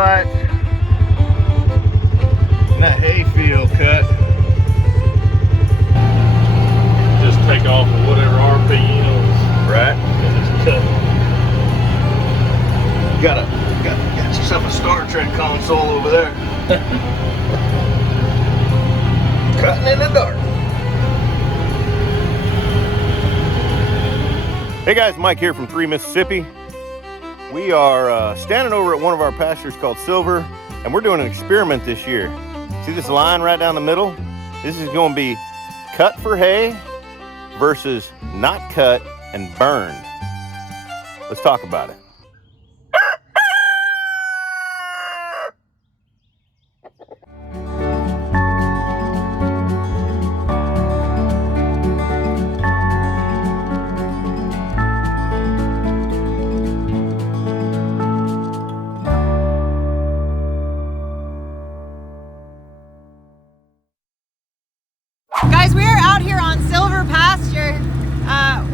headlights. And that hay field cut. Just take off of whatever RPMs. Right. And it's cut. Got yourself a Star Trek console over there. Cutting in the dark. Hey guys, Mike here from 3 Mississippi. We are standing over at one of our pastures called Silver, and we're doing an experiment this year. See this line right down the middle? This is going to be cut for hay versus not cut and burned. Let's talk about it. Guys, we are out here on Silver Pasture.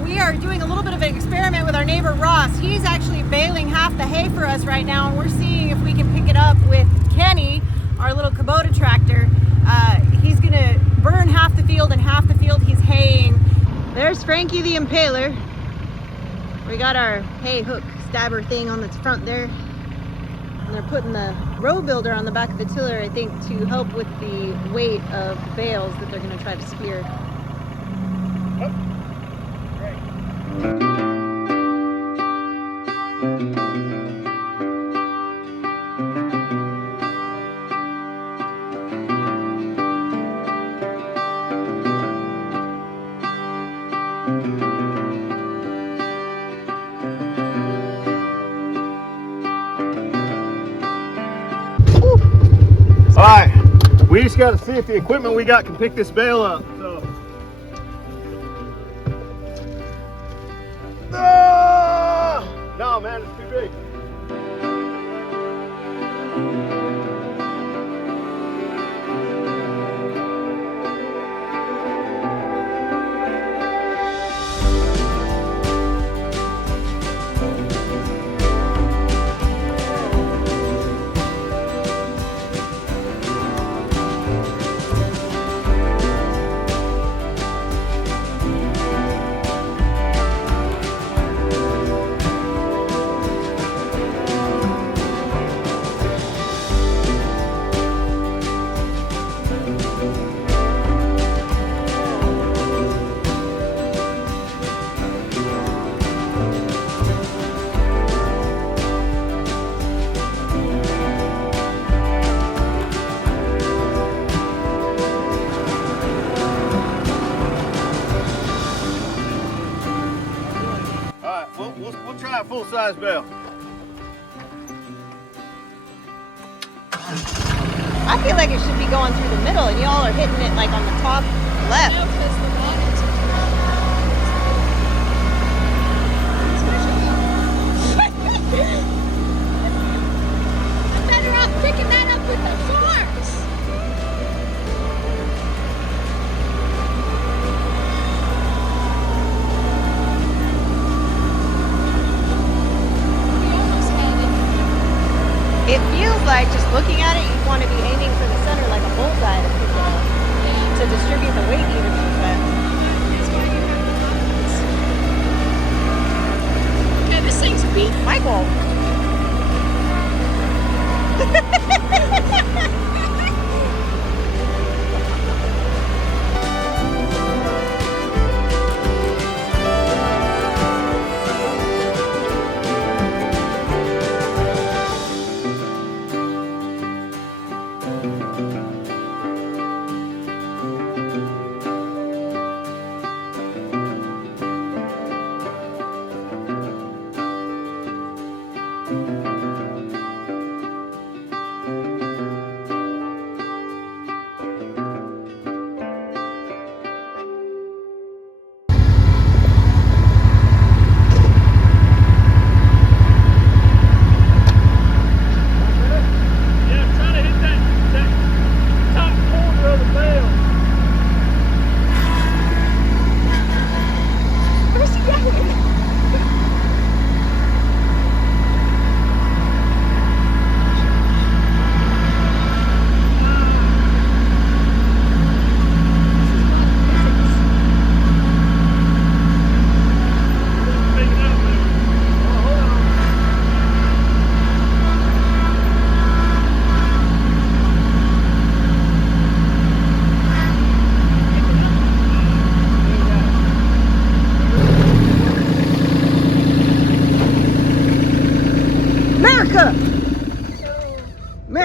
We are doing a little bit of an experiment with our neighbor Ross. He's actually baling half the hay for us right now, and we're seeing if we can pick it up with Kenny, our little Kubota tractor. He's gonna burn half the field and half the field he's haying. There's Frankie the Impaler. We got our hay hook stabber thing on the front there. And they're putting the row builder on the back of the tiller, I think, to help with the weight of the bales that they're going to try to spear. Oh, great. All right, we just got to see if the equipment we got can pick this bale up. So, no, man, it's too big. We'll try a full-size bale. I feel like it should be going through the middle, and y'all are hitting it like on the top left. No, because the bonnet's I'm better off picking that up with the forks. We almost had it. It feels like, just looking at it, you want to be aiming for the center like a bullseye to pick it up, Yeah. to distribute the weight evenly. That's why you have the bonnets. Okay, this thing's beat. Michael.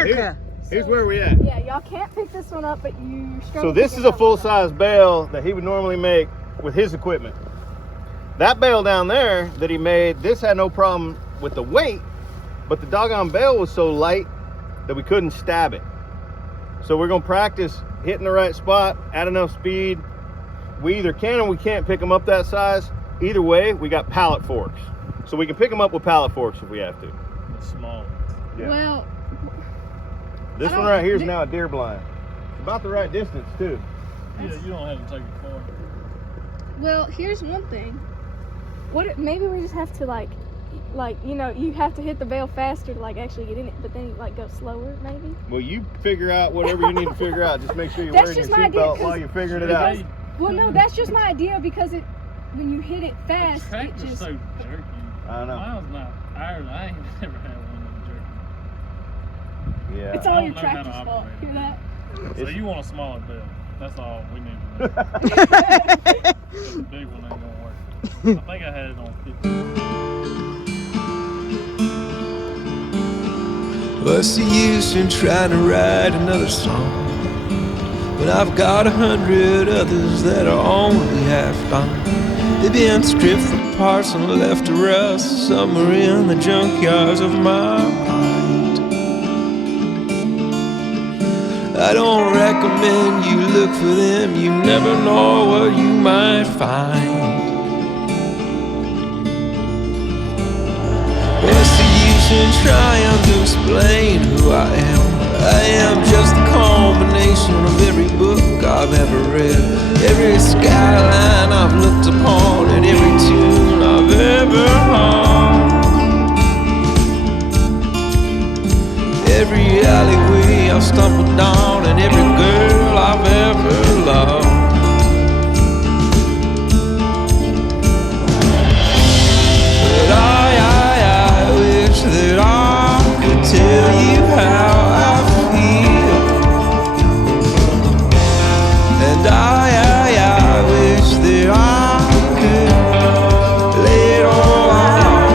America. Here's where we at. Yeah, y'all can't pick this one up, but you struggle. So this is a full-size bale that he would normally make with his equipment. That bale down there that he made, this had no problem with the weight, but the doggone bale was so light that we couldn't stab it. So we're gonna practice hitting the right spot at enough speed. We either can or we can't pick them up that size. Either way, we got pallet forks. So we can pick them up with pallet forks if we have to. It's small. Yeah. Well, This one right here is now a deer blind. It's about the right distance too. Yeah, you don't have to take it far. well, here's one thing. Maybe we just have to like you know, you have to hit the bale faster to like actually get in it, but then you like go slower maybe. Well, you figure out whatever you need to figure out. Just make sure you're That's wearing your just my idea, seatbelt 'cause- while you're figuring it out. Well, no, that's just my idea because when you hit it The fast, it tractor's just. so jerky. I know. Mine's not iron. I ain't never had one of them jerky. Yeah. It's I all don't your know how to tractor's fault. operate Hear that? So you want a smaller bale. That's all we need to know. The big one ain't gonna work. I think I had it on 50. What's the use in trying to write another song when I've got 100 others that are only half done? They've been stripped for parts and left to rust somewhere in the junkyards of my mind. I don't recommend you look for them. You never know what you might find. What's the use in trying to explain who I am? I am just a combination of every book I've ever read, every skyline I've looked upon, and every tune I've ever heard. Every alleyway I've stumbled down, and every girl I've ever loved. But I wish that I could tell you how I feel. And I wish that I could lay it all out.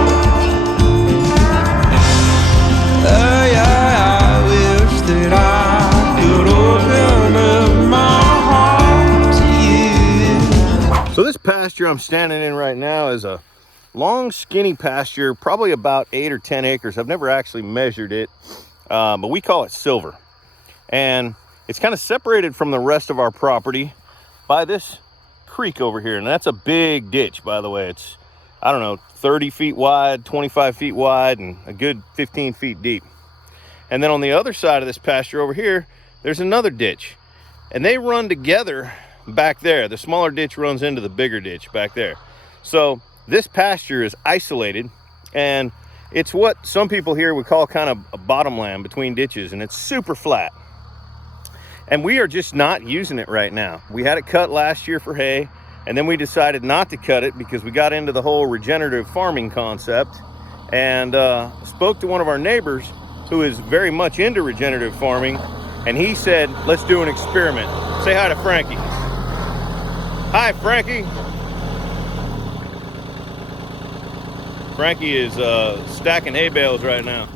I wish that I could open up my heart to you. So this pasture I'm standing in right now is a long, skinny pasture, probably about 8 or 10 acres. I've never actually measured it, but we call it silver. And it's kind of separated from the rest of our property by this creek over here. And that's a big ditch, by the way. It's, I don't know, 30 feet wide, 25 feet wide, and a good 15 feet deep. And then on the other side of this pasture over here, there's another ditch. And they run together back there. The smaller ditch runs into the bigger ditch back there. So this pasture is isolated, and it's what some people here would call kind of a bottomland between ditches, and it's super flat. And we are just not using it right now. We had it cut last year for hay, and then we decided not to cut it because we got into the whole regenerative farming concept, and spoke to one of our neighbors who is very much into regenerative farming, and he said, let's do an experiment. Say hi to Frankie. Hi, Frankie. Frankie is stacking hay bales right now.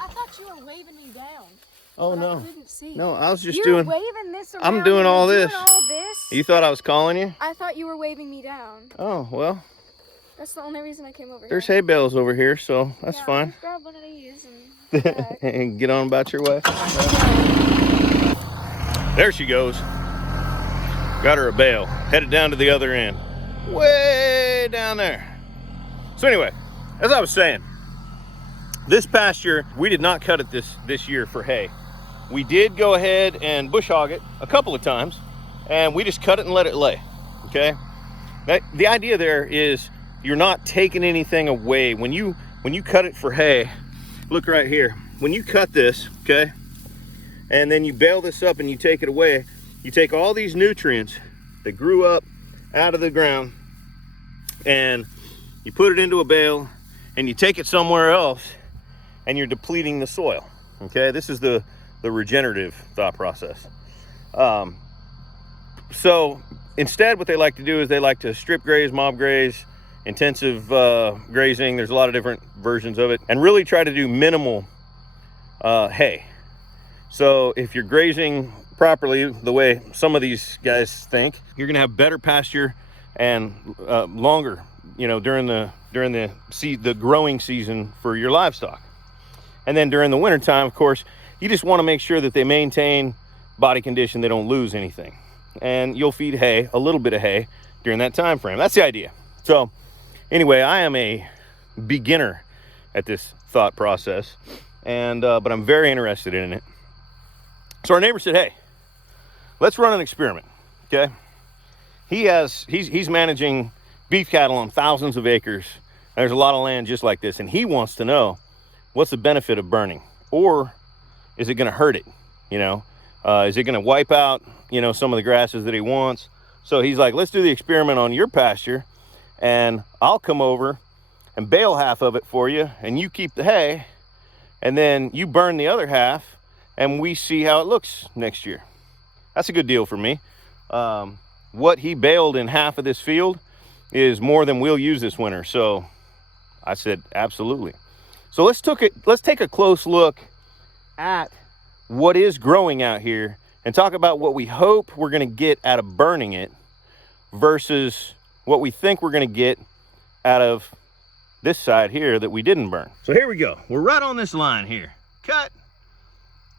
I thought you were waving me down. Oh, but no. I couldn't see. No, I was just You're doing, waving this around. I'm doing all You're this. doing all this. You thought I was calling you? I thought you were waving me down. Oh, well, That's the only reason I came over there's here. hay bales over here, so that's Yeah, fine. Just grab one of these and go back. And get on about your way. There she goes. Got her a bale. Headed down to the other end. Way down there. So anyway, as I was saying, this pasture, we did not cut it this year for hay. We did go ahead and bush hog it a couple of times, and we just cut it and let it lay, okay? The idea there is you're not taking anything away. When you cut it for hay, look right here. When you cut this, okay, and then you bale this up and you take it away, you take all these nutrients that grew up out of the ground and you put it into a bale and you take it somewhere else and you're depleting the soil, okay? This is the regenerative thought process. So instead what they like to do is they like to strip graze, mob graze, intensive grazing. There's a lot of different versions of it, and really try to do minimal hay. So if you're grazing properly the way some of these guys think, you're gonna have better pasture and longer, you know, during the growing season for your livestock. And then during the winter time, of course, you just want to make sure that they maintain body condition, they don't lose anything. And you'll feed hay, a little bit of hay during that time frame. That's the idea. So anyway, I am a beginner at this thought process, and but I'm very interested in it. So our neighbor said, hey, let's run an experiment. Okay, he's managing beef cattle on thousands of acres. There's a lot of land just like this, and he wants to know, what's the benefit of burning, or is it going to hurt it? You know, is it going to wipe out, you know, some of the grasses that he wants? So he's like, let's do the experiment on your pasture, and I'll come over and bale half of it for you, and you keep the hay, and then you burn the other half, and we see how it looks next year. That's a good deal for me. What he baled in half of this field is more than we'll use this winter. So I said, absolutely. So let's take a close look at what is growing out here and talk about what we hope we're going to get out of burning it versus what we think we're going to get out of this side here that we didn't burn. So here we go. We're right on this line here. Cut,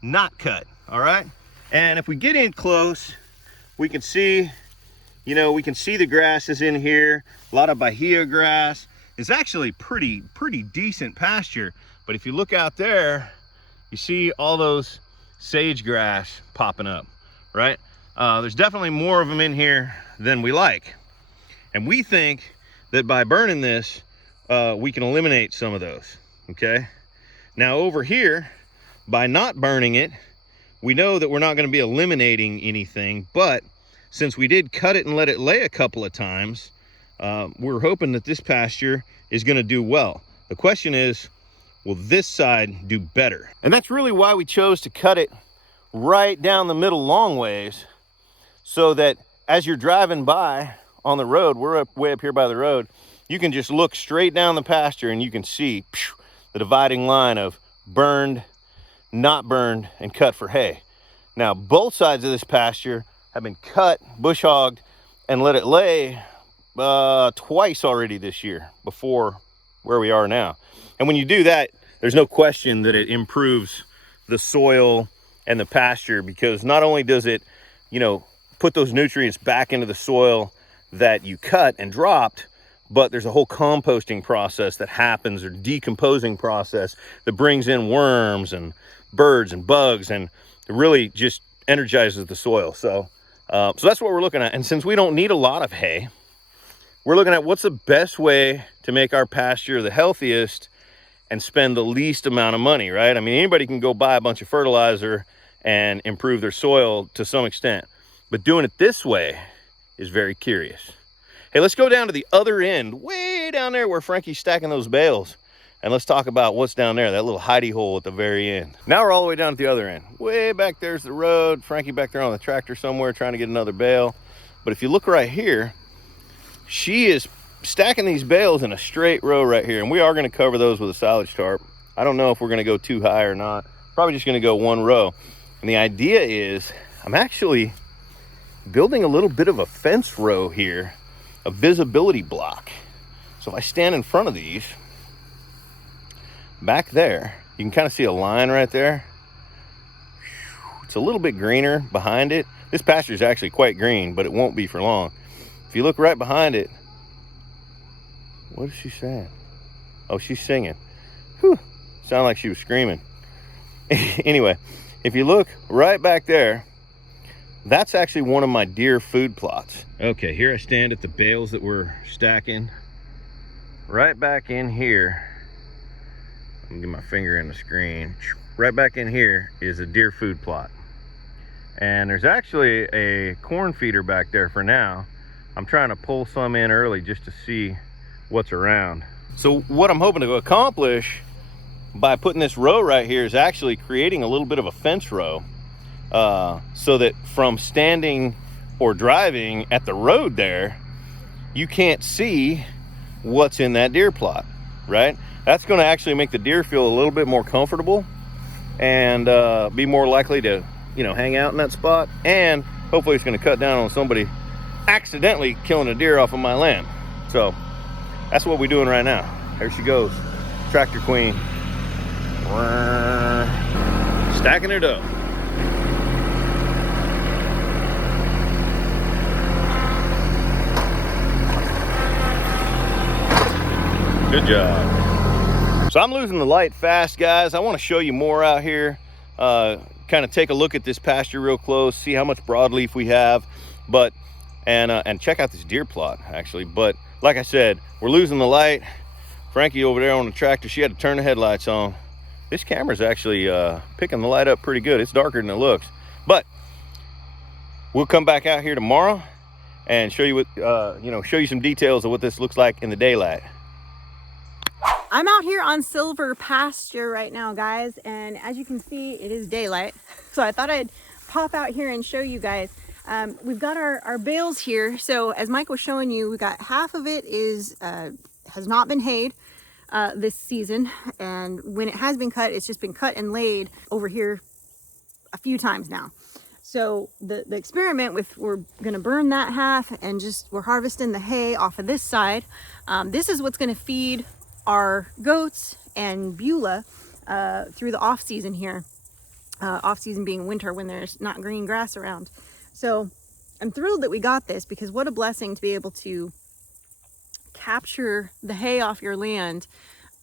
not cut. All right. And if we get in close, we can see, you know, we can see the grasses in here. A lot of bahia grass. It's actually pretty decent pasture. But if you look out there, you see all those sage grass popping up, right? There's definitely more of them in here than we like. And we think that by burning this, we can eliminate some of those, okay? Now over here, by not burning it, we know that we're not gonna be eliminating anything, but since we did cut it and let it lay a couple of times, we're hoping that this pasture is gonna do well. The question is, will this side do better? And that's really why we chose to cut it right down the middle long ways, so that as you're driving by on the road, we're way up here by the road, you can just look straight down the pasture and you can see the dividing line of burned, not burned, and cut for hay. Now, both sides of this pasture have been cut, bush hogged, and let it lay twice already this year before where we are now. And when you do that, there's no question that it improves the soil and the pasture, because not only does it, you know, put those nutrients back into the soil that you cut and dropped, but there's a whole composting process that happens, or decomposing process, that brings in worms and birds and bugs, and it really just energizes the soil. So that's what we're looking at. And since we don't need a lot of hay, we're looking at what's the best way to make our pasture the healthiest and spend the least amount of money, right? I mean, anybody can go buy a bunch of fertilizer and improve their soil to some extent, but doing it this way is very curious. Hey, let's go down to the other end, way down there where Frankie's stacking those bales, and let's talk about what's down there, that little hidey hole at the very end. Now we're all the way down at the other end. Way back there's the road. Frankie back there on the tractor somewhere trying to get another bale. But if you look right here, she is stacking these bales in a straight row right here, and we are going to cover those with a silage tarp. I don't know if we're going to go too high or not. Probably just going to go one row. And the idea is I'm actually building a little bit of a fence row here, a visibility block. So if I stand in front of these, back there, you can kind of see a line right there. It's a little bit greener behind it. This pasture is actually quite green, but it won't be for long. If you look right behind it, what is she saying? Oh, she's singing. Whew, sounded like she was screaming. Anyway, if you look right back there, that's actually one of my deer food plots. Okay, here I stand at the bales that we're stacking. Right back in here, let me get my finger in the screen. Right back in here is a deer food plot. And there's actually a corn feeder back there for now. I'm trying to pull some in early just to see what's around. So what I'm hoping to accomplish by putting this row right here is actually creating a little bit of a fence row, so that from standing or driving at the road there, you can't see what's in that deer plot, right? That's going to actually make the deer feel a little bit more comfortable and be more likely to, you know, hang out in that spot. And hopefully it's going to cut down on somebody accidentally killing a deer off of my land. So that's what we're doing right now. There she goes, tractor queen, stacking it up. Good job. So I'm losing the light fast, guys. I want to show you more out here, kind of take a look at this pasture real close, see how much broadleaf we have, but and check out this deer plot actually. But like I said, we're losing the light. Frankie over there on the tractor, she had to turn the headlights on. This camera's actually picking the light up pretty good. It's darker than it looks, but we'll come back out here tomorrow and show you what you know, show you some details of what this looks like in the daylight. I'm out here on Silver Pasture right now, guys, and as you can see, it is daylight. So I thought I'd pop out here and show you guys. We've got our bales here. So as Mike was showing you, we got half of it is has not been hayed this season, and when it has been cut, it's just been cut and laid over here a few times now. So the experiment with, we're gonna burn that half and just, we're harvesting the hay off of this side. This is what's gonna feed our goats and Beulah through the off season here. Off season being winter, when there's not green grass around. So I'm thrilled that we got this, because what a blessing to be able to capture the hay off your land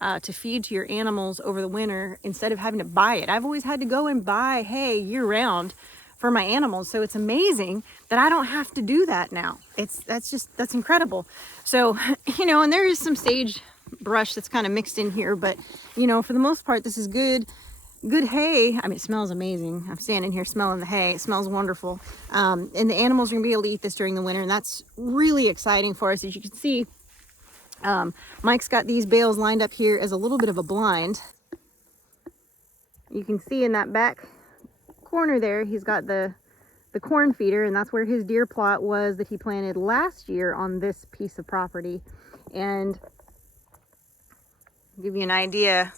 to feed to your animals over the winter instead of having to buy it. I've always had to go and buy hay year round for my animals, so it's amazing that I don't have to do that now. That's incredible. So, you know, and there is some sage brush that's kind of mixed in here, but you know, for the most part, this is good hay. I mean, it smells amazing. I'm standing here smelling the hay. It smells wonderful. And the animals are gonna be able to eat this during the winter, and that's really exciting for us. As you can see, Mike's got these bales lined up here as a little bit of a blind. You can see in that back corner there, he's got the corn feeder, and that's where his deer plot was that he planted last year on this piece of property. And give you an idea,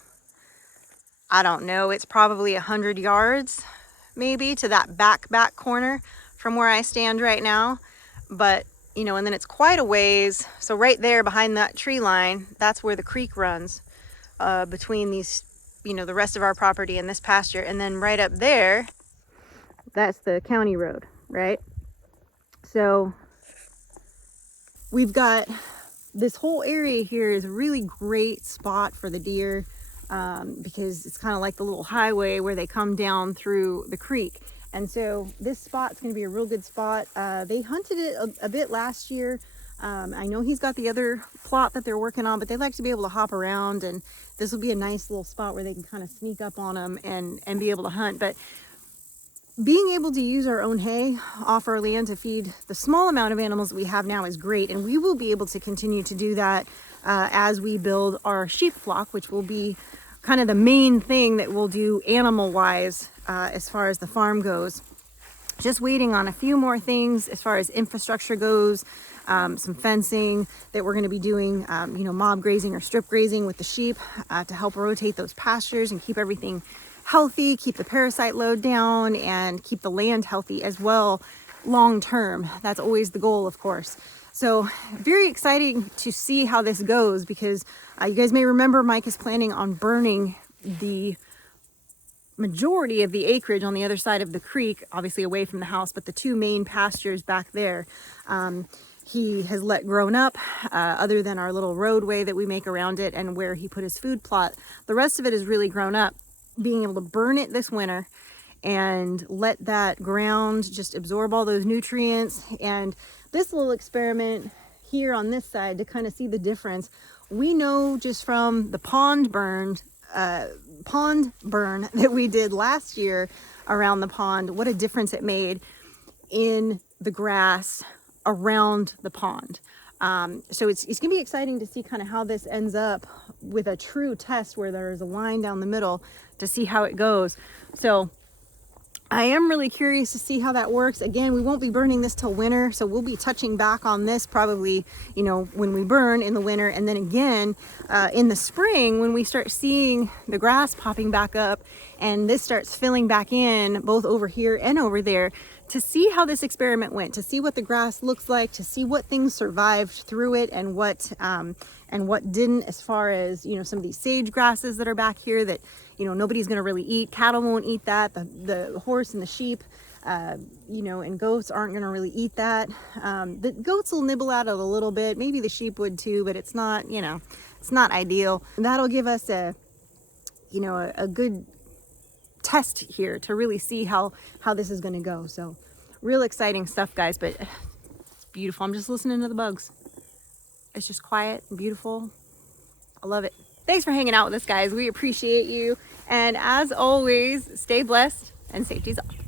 I don't know, it's probably 100 yards maybe to that back corner from where I stand right now. But you know, and then it's quite a ways. So right there behind that tree line, that's where the creek runs between these, you know, the rest of our property and this pasture. And then right up there, that's the county road, right? So we've got this whole area here is a really great spot for the deer, because it's kind of like the little highway where they come down through the creek. And so this spot's going to be a real good spot. They hunted it a bit last year. I know he's got the other plot that they're working on, but they like to be able to hop around, and this will be a nice little spot where they can kind of sneak up on them and be able to hunt. But being able to use our own hay off our land to feed the small amount of animals that we have now is great, and we will be able to continue to do that as we build our sheep flock, which will be kind of the main thing that we'll do animal wise as far as the farm goes. Just waiting on a few more things as far as infrastructure goes, some fencing that we're going to be doing, you know, mob grazing or strip grazing with the sheep to help rotate those pastures and keep everything healthy, keep the parasite load down, and keep the land healthy as well long term. That's always the goal, of course. So very exciting to see how this goes, because you guys may remember Mike is planning on burning the majority of the acreage on the other side of the creek, obviously away from the house, but the two main pastures back there, he has let grown up, other than our little roadway that we make around it and where he put his food plot. The rest of it is really grown up. Being able to burn it this winter and let that ground just absorb all those nutrients, and this little experiment here on this side to kind of see the difference. We know just from the pond burn that we did last year around the pond, what a difference it made in the grass around the pond. So it's gonna be exciting to see kind of how this ends up with a true test where there's a line down the middle to see how it goes. So I am really curious to see how that works. Again, we won't be burning this till winter, so we'll be touching back on this probably, you know, when we burn in the winter, and then again in the spring when we start seeing the grass popping back up and this starts filling back in both over here and over there, to see how this experiment went, to see what the grass looks like, to see what things survived through it and what didn't, as far as, you know, some of these sage grasses that are back here that, you know, nobody's going to really eat. Cattle won't eat that. The horse and the sheep, you know, and goats aren't going to really eat that. The goats will nibble at it a little bit. Maybe the sheep would too, but it's not, you know, it's not ideal. And that'll give us a, you know, a good test here to really see how this is going to go. So real exciting stuff, guys, but it's beautiful. I'm just listening to the bugs. It's just quiet and beautiful. I love it. Thanks for hanging out with us, guys. We appreciate you. And as always, stay blessed and safety's off.